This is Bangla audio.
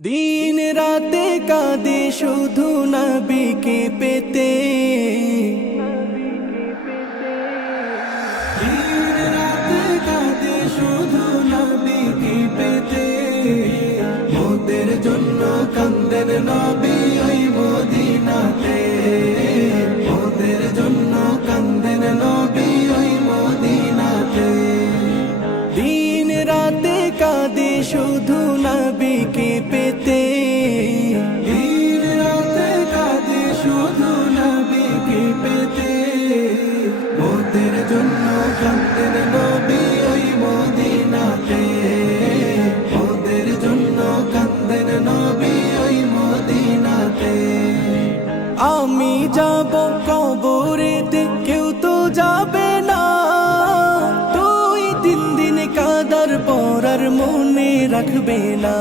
দিন রাতে কাঁদে শুধু নবীকে পেতে। দিন রাতে কাঁদে শুধু পেতে। জন্য নবী জন্য নবী দিন রাতে কাঁদে জন্য কান্দেন নবী ওই মদিনাতে মোদের জন্য কান্দেন নবী ওই মদিনাতে আমি যাব কবরেতে কেউ তো যাবে না। তুই তিন দিন কাদার পর আর মনে রাখবে না।